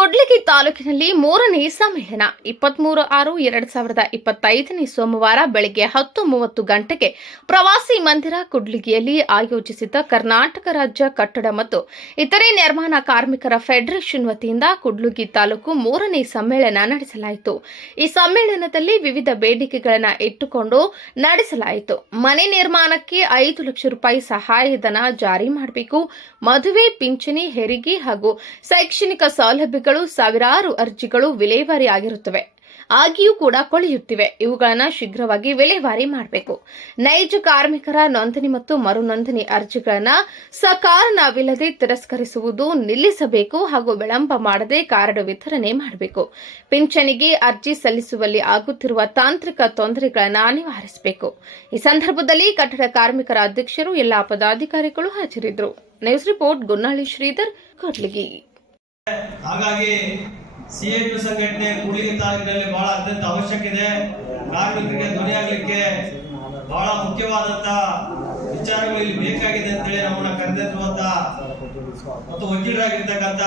ಕೂಡ್ಲಿಗಿ ತಾಲೂಕಿನಲ್ಲಿ 3ನೇ ಸಮ್ಮೇಳನ 23/6/2025 ಸೋಮವಾರ ಬೆಳಗ್ಗೆ 10:30 ಗಂಟೆಗೆ ಪ್ರವಾಸಿ ಮಂದಿರ ಕೂಡ್ಲಿಗಿಯಲ್ಲಿ ಆಯೋಜಿಸಿದ್ದ ಕರ್ನಾಟಕ ರಾಜ್ಯ ಕಟ್ಟಡ ಮತ್ತು ಇತರೆ ನಿರ್ಮಾಣ ಕಾರ್ಮಿಕರ ಫೆಡರೇಷನ್ ವತಿಯಿಂದ ಕೂಡ್ಲಿಗಿ ತಾಲೂಕು 3ನೇ ಸಮ್ಮೇಳನ ನಡೆಸಲಾಯಿತು. ಈ ಸಮ್ಮೇಳನದಲ್ಲಿ ವಿವಿಧ ಬೇಡಿಕೆಗಳನ್ನು ಇಟ್ಟುಕೊಂಡು ನಡೆಸಲಾಯಿತು. ಮನೆ ನಿರ್ಮಾಣಕ್ಕೆ 5 ಲಕ್ಷ ರೂಪಾಯಿ ಸಹಾಯಧನ ಜಾರಿ ಮಾಡಬೇಕು. ಮದುವೆ, ಪಿಂಚಣಿ, ಹೆರಿಗೆ ಹಾಗೂ ಶೈಕ್ಷಣಿಕ ಸೌಲಭ್ಯಗಳು ಸಾವಿರಾರು ಅರ್ಜಿಗಳು ವಿಲೇವಾರಿ ಆಗಿರುತ್ತವೆ, ಆಗಿಯೂ ಕೂಡ ಕೊಳೆಯುತ್ತಿವೆ. ಇವುಗಳನ್ನು ಶೀಘ್ರವಾಗಿ ವಿಲೇವಾರಿ ಮಾಡಬೇಕು. ನೈಜ ಕಾರ್ಮಿಕರ ನೋಂದಣಿ ಮತ್ತು ಮರು ನೋಂದಣಿ ಅರ್ಜಿಗಳನ್ನು ಸಕಾರಣವಿಲ್ಲದೆ ತಿರಸ್ಕರಿಸುವುದು ನಿಲ್ಲಿಸಬೇಕು ಹಾಗೂ ವಿಳಂಬ ಮಾಡದೆ ಕಾರ್ಡ್ ವಿತರಣೆ ಮಾಡಬೇಕು. ಪಿಂಚಣಿಗೆ ಅರ್ಜಿ ಸಲ್ಲಿಸುವಲ್ಲಿ ಆಗುತ್ತಿರುವ ತಾಂತ್ರಿಕ ತೊಂದರೆಗಳನ್ನು ನಿವಾರಿಸಬೇಕು. ಈ ಸಂದರ್ಭದಲ್ಲಿ ಕಟ್ಟಡ ಕಾರ್ಮಿಕರ ಅಧ್ಯಕ್ಷರು, ಎಲ್ಲಾ ಪದಾಧಿಕಾರಿಗಳು ಹಾಜರಿದ್ದರು. News report Gunnali Shridhar, Kudligi. ಹಾಗಾಗಿ ಸಿಎಪಿ ಸಂಘಟನೆ ಕೂಡ್ಲಿಗಿ ತಾಲೂಕಿನಲ್ಲಿ ಬಹಳ ಅತ್ಯಂತ ಅವಶ್ಯಕ ಇದೆ. ಕಾರ್ಮಿಕರಿಗೆ ಧ್ವನಿಯಾಗಲಿಕ್ಕೆ ಬಹಳ ಮುಖ್ಯವಾದಂತ ವಿಚಾರಗಳು ಇಲ್ಲಿ ಬೇಕಾಗಿದೆ ಅಂತೇಳಿ ನಮ್ಮನ್ನ ಕರೆದಿರುವಂತ ಮತ್ತು ವಕೀಲರಾಗಿರ್ತಕ್ಕಂಥ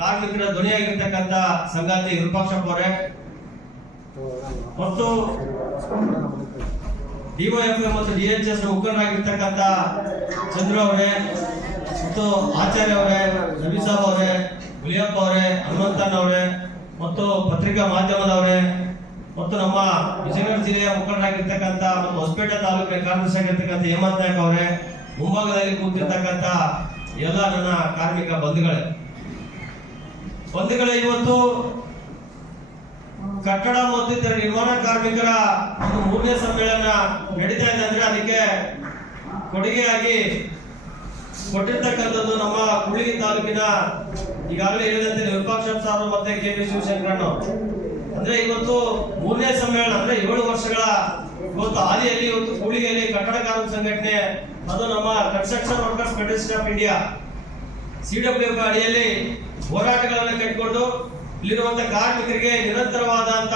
ಕಾರ್ಮಿಕರ ಧ್ವನಿಯಾಗಿರ್ತಕ್ಕಂಥ ಸಂಗಾತಿ ವಿರೂಪಾಕ್ಷಪ್ಪ ಅವರೇ ಮತ್ತು ಡಿವೈಎಫ್ಐ ಮತ್ತು ಡಿಎಚ್ಎಸ್ ಮುಖಂಡರಾಗಿರ್ತಕ್ಕಂಥ ಚಂದ್ರು ಅವರೇ ಮತ್ತು ಆಚಾರ್ಯ ಅವರೇ, ನಬೀಸಾಬ್ ಅವರೇ, ಗುಲಿಯಪ್ಪ ಅವರೇ, ಹನುಮಂತಣ್ಣ ಅವರೇ ಮತ್ತು ಪತ್ರಿಕಾ ಮಾಧ್ಯಮದವರೇ ಮತ್ತು ನಮ್ಮ ವಿಜಯನಗರ ಜಿಲ್ಲೆಯ ಮುಖಂಡರಾಗಿರ್ತಕ್ಕಂಥ ಮತ್ತು ಹೊಸಪೇಟೆ ತಾಲೂಕಿನ ಕಾರ್ಮಿಕರಾಗಿರ್ತಕ್ಕಂಥ ಹೇಮಂತ್ ನಾಯಕ್ ಅವರೇ, ಮುಂಭಾಗದಲ್ಲಿ ಕೂತಿರ್ತಕ್ಕಂಥ ಎಲ್ಲ ನನ್ನ ಕಾರ್ಮಿಕ ಬಂಧುಗಳೇ, ಇವತ್ತು ಕಟ್ಟಡ ಮತ್ತು ಇತರ ನಿರ್ಮಾಣ ಕಾರ್ಮಿಕರ ಒಂದು 3ನೇ ಸಮ್ಮೇಳನ ನಡೀತಾ ಇದೆ ಅಂದ್ರೆ ಅದಕ್ಕೆ ಕೊಡುಗೆಯಾಗಿ ಕೊಟ್ಟಿರ್ತಕ್ಕಂಥದ್ದು ನಮ್ಮ ಕೂಡ್ಲಿಗಿ ತಾಲೂಕಿನ ಈಗಾಗಲೇ ಹೇಳಿದಂತೆ ವಿರೂಪಾಕ್ಷಪ್ಪ ಸಾರು ಮತ್ತೆ ಕೆ.ವಿ. ಶಿವಶಂಕರಣ್ಣ. ಅಂದ್ರೆ ಇವತ್ತು 3ನೇ ಸಮ್ಮೇಳನ ಅಂದ್ರೆ 7 ವರ್ಷಗಳ ಇವತ್ತು ಹಾದಿಯಲ್ಲಿ ಇವತ್ತು ಕೂಡ್ಲಿಗಿಯಲ್ಲಿ ಕಟ್ಟಡ ಕಾರ್ಮಿಕ ಸಂಘಟನೆ ಅದು ನಮ್ಮ construction workers federation of India CWF ಅಡಿಯಲ್ಲಿ ಹೋರಾಟಗಳನ್ನು ಕಟ್ಟಿಕೊಂಡು ಇಲ್ಲಿರುವಂತಹ ಕಾರ್ಮಿಕರಿಗೆ ನಿರಂತರವಾದಂತ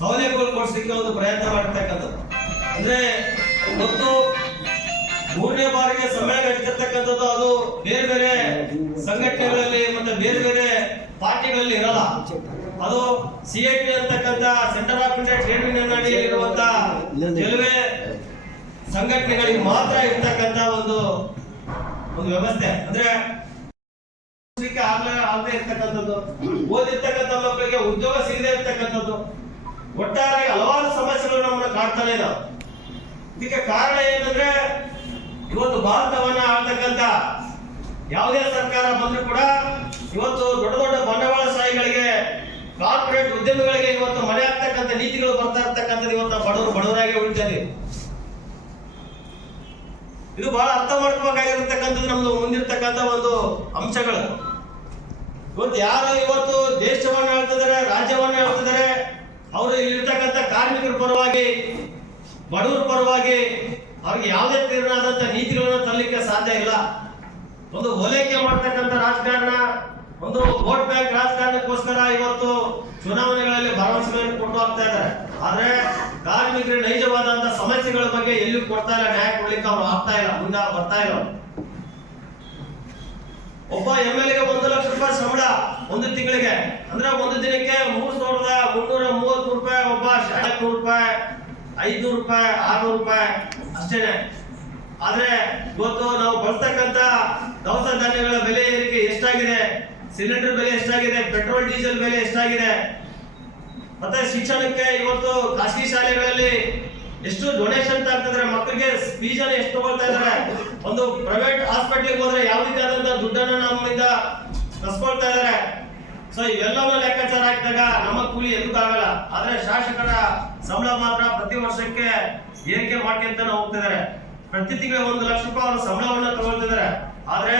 ಸೌಲಭ್ಯಗಳು ಕೊಡಿಸಲಿಕ್ಕೆ ಒಂದು ಪ್ರಯತ್ನ ಮಾಡಿರ್ತಕ್ಕಂಥದ್ದು. ಅಂದ್ರೆ ಇವತ್ತು 3ನೇ ಬಾರಿಗೆ ಸಮ್ಮೇಳನ ನಡೆಸಿರ್ತಕ್ಕಂಥದ್ದು ಅದು ಬೇರೆ ಬೇರೆ ಸಂಘಟನೆಗಳಲ್ಲಿ ಮತ್ತೆ ಬೇರೆ ಬೇರೆ ಪಾರ್ಟಿಗಳಲ್ಲಿ ಇರಲ್ಲ. ಅದು ಸಿಐಟಿ ಅಂತಕ್ಕಂಥ centre of India trade union ಅಡಿಯಲ್ಲಿ ಇರುವಂತಹ ಕೆಲವೇ ಸಂಘಟನೆಗಳಿಗೆ ಮಾತ್ರ ಇರ್ತಕ್ಕಂಥ ಒಂದು ವ್ಯವಸ್ಥೆ. ಅಂದ್ರೆ ಆಗದೆ ಇರ್ತಕ್ಕಂಥದ್ದು, ಓದಿರ್ತಕ್ಕಂಥ ಮಕ್ಕಳಿಗೆ ಉದ್ಯೋಗ ಸಿಗದೆ ಇರ್ತಕ್ಕಂಥದ್ದು, ಒಟ್ಟಾರೆ ಹಲವಾರು ಸಮಸ್ಯೆಗಳು ನಮ್ಮನ್ನ ಕಾಡ್ತಾನೆ ಇದಾವೆ. ಇದಕ್ಕೆ ಕಾರಣ ಏನಂದ್ರೆ ಇವತ್ತು ಭಾರತವನ್ನ ಆಳ್ತಕ್ಕಂಥ ಯಾವುದೇ ಸರ್ಕಾರ ಬಂದ್ರೂ ಕೂಡ ಇವತ್ತು ದೊಡ್ಡ ದೊಡ್ಡ ಬಂಡವಾಳಶಾಹಿಗಳಿಗೆ, ಕಾರ್ಪೊರೇಟ್ ಉದ್ಯಮಿಗಳಿಗೆ ಇವತ್ತು ಮನೆ ಆಗ್ತಕ್ಕಂಥ ನೀತಿಗಳು ಬರ್ತಾ ಇರ್ತಕ್ಕಂಥದ್ದು ಇವತ್ತು ಬಡವರಾಗಿ ಉಳಿತದೆ. ಇದು ಬಹಳ ಅರ್ಥ ಮಾಡ್ಕೋಬೇಕಾಗಿರ್ತಕ್ಕಂಥದ್ದು ನಮ್ದು ಮುಂದಿರ್ತಕ್ಕಂಥ ಒಂದು ಅಂಶಗಳು. ಇವತ್ತು ಯಾರು ಇವತ್ತು ದೇಶವನ್ನ ಆಳ್ತಿದ್ದಾರೆ, ರಾಜ್ಯವನ್ನ ಆಳ್ತಿದ್ದಾರೆ, ಅವರು ಇಲ್ಲಿರ್ತಕ್ಕಂಥ ಕಾರ್ಮಿಕರ ಪರವಾಗಿ, ಬಡವರ ಪರವಾಗಿ ಅವ್ರಿಗೆ ಯಾವುದೇ ತೀರ್ಣಾದಂತ ನೀತಿಗಳನ್ನ ತರಲಿಕ್ಕೆ ಸಾಧ್ಯ ಇಲ್ಲ. ಒಂದು ಓಲೈಕೆ ಮಾಡ್ತಕ್ಕಂಥ ರಾಜಕಾರಣ, ಒಂದು ವೋಟ್ ಬ್ಯಾಂಕ್ ರಾಜಕಾರಣಕ್ಕೋಸ್ಕರ ಇವತ್ತು ಚುನಾವಣೆಗಳಲ್ಲಿ ಭರವಸೆಗಳನ್ನು ಕೊಟ್ಟು ಹೋಗ್ತಾ ಇದ್ದಾರೆ. ಆದ್ರೆ ಕಾರ್ಮಿಕರ ನೈಜವಾದಂತಹ ಸಮಸ್ಯೆಗಳ ಬಗ್ಗೆ ಎಲ್ಲಿಯೂ ಕೊಡ್ತಾ ಇಲ್ಲ, ನ್ಯಾಯ ಕೊಡ್ಲಿಕ್ಕೆ ಅವ್ರು ಆಗ್ತಾ ಇಲ್ಲ, ಮುಂದೆ ಬರ್ತಾ ಇಲ್ಲ. ಒಬ್ಬ MLA ಗೆ 1 ಲಕ್ಷ ರೂಪಾಯಿ ಸಂಬಳ ಒಂದು ತಿಂಗಳಿಗೆ, ಅಂದ್ರೆ ಒಂದು ದಿನಕ್ಕೆ 3,330 ರೂಪಾಯಿ, ಒಬ್ಬ 100 ರೂಪಾಯಿ, 500 ರೂಪಾಯಿ, 600 ರೂಪಾಯಿ ಅಷ್ಟೇನೆ. ಆದ್ರೆ ಇವತ್ತು ನಾವು ಬಳಸ್ತಕ್ಕಂಥ ದವಸ ಧಾನ್ಯಗಳ ಬೆಲೆ ಏರಿಕೆ ಎಷ್ಟಾಗಿದೆ, ಸಿಲಿಂಡರ್ ಬೆಲೆ ಎಷ್ಟಾಗಿದೆ, ಪೆಟ್ರೋಲ್ ಡೀಸೆಲ್ ಬೆಲೆ ಎಷ್ಟಾಗಿದೆ, ಮತ್ತೆ ಶಿಕ್ಷಣಕ್ಕೆ ಇವತ್ತು ಖಾಸಗಿ ಶಾಲೆಗಳಲ್ಲಿ ಎಷ್ಟು ಡೊನೇಷನ್ ಆಗ್ತಿದ್ರೆ, ಮಕ್ಕಳಿಗೆ ಫೀಸನ್ನು ಎಷ್ಟು ತಗೊಳ್ತಾ ಇದಾರೆ. ಒಂದು ಪ್ರೈವೇಟ್ ಹಾಸ್ಪಿಟಲ್ ಹೋದ್ರೆ ಯಾವ ರೀತಿಯಾದಂತ ದುಡ್ಡನ್ನು ನಮ್ಮಿಂದ ಕಸ್ಕೊಳ್ತಾ ಇದಾರೆ. ಸೊ ಇವೆಲ್ಲವನ್ನ ಲೆಕ್ಕಾಚಾರ ಹಾಕಿದಾಗ ನಮ್ಮ ಕೂಲಿ ಎದಕ್ಕಾಗಲ್ಲ. ಆದ್ರೆ ಶಾಸಕರ ಸಂಬಳ ಮಾತ್ರ ಪ್ರತಿ ವರ್ಷಕ್ಕೆ ಏರಿಕೆ ಮಾಡ್ಕೊಂತಾನೆ ಹೋಗ್ತಿದ್ದಾರೆ. ಪ್ರತಿ ತಿಂಗಳು 1 ಲಕ್ಷ ರೂಪಾಯಿ ಅವರ ಸಂಬಳವನ್ನ ತಗೊಳ್ತಿದ್ದಾರೆ. ಆದ್ರೆ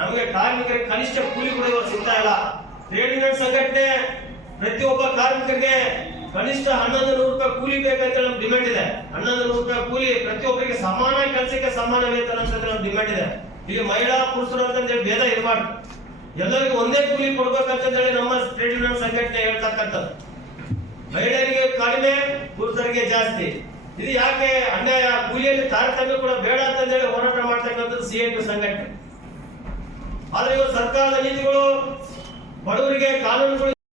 ನಮಗೆ ಕಾರ್ಮಿಕರಿಗೆ ಕನಿಷ್ಠ ಕೂಲಿ ಕೂಡ ಇವತ್ತು ಸಿಗ್ತಾ ಇಲ್ಲ. ಟ್ರೇಡ್ ಯೂನಿಯನ್ ಸಂಘಟನೆ ಪ್ರತಿಯೊಬ್ಬ ಕಾರ್ಮಿಕರಿಗೆ ಕನಿಷ್ಠ 1100 ರೂಪಾಯಿ ಕೂಲಿ ಬೇಕಂತ ನಮ್ಗೆ ಡಿಮ್ಯಾಂಡ್ ಇದೆ. 1100 ರೂಪಾಯಿ ಕೂಲಿ, ಪ್ರತಿಯೊಬ್ಬರಿಗೆ ಸಮಾನ ಕೆಲಸಕ್ಕೆ ಸಮಾನ ವೇತನ ಅಂತ ನಮ್ಗೆ ಡಿಮ್ಯಾಂಡ್ ಇದೆ. ಇಲ್ಲಿ ಮಹಿಳಾ ಪುರುಷರು ಅಂತಂದೇಳಿ ಭೇದ ಇರಬಾರ್ದು, ಎಲ್ಲರಿಗೂ ಒಂದೇ ಕೂಲಿ ಕೊಡ್ಬೇಕಂತೇಳಿ ನಮ್ಮ ಟ್ರೇಡ್ ಯೂನಿಯನ್ ಸಂಘಟನೆ ಹೇಳ್ತಕ್ಕಂಥದ್ದು. ಮಹಿಳೆಯರಿಗೆ ಕಡಿಮೆ, ಪುರುಷರಿಗೆ ಜಾಸ್ತಿ. ಇದು ಯಾಕೆ ಅನ್ಯಾಯ? ಕೂಲಿಯಲ್ಲಿ ತಾರತಮ್ಯ ಕೂಡ ಬೇಡ ಅಂತಂದೇಳಿ ಹೋರಾಟ ಮಾಡ್ತಕ್ಕಂಥದ್ದು ಸಿಐಟಿ ಸಂಘಟನೆ. ಆದ್ರೆ ಇವತ್ತು ಸರ್ಕಾರದ ನೀತಿಗಳು ಬಡವರಿಗೆ ಕಾನೂನುಗಳು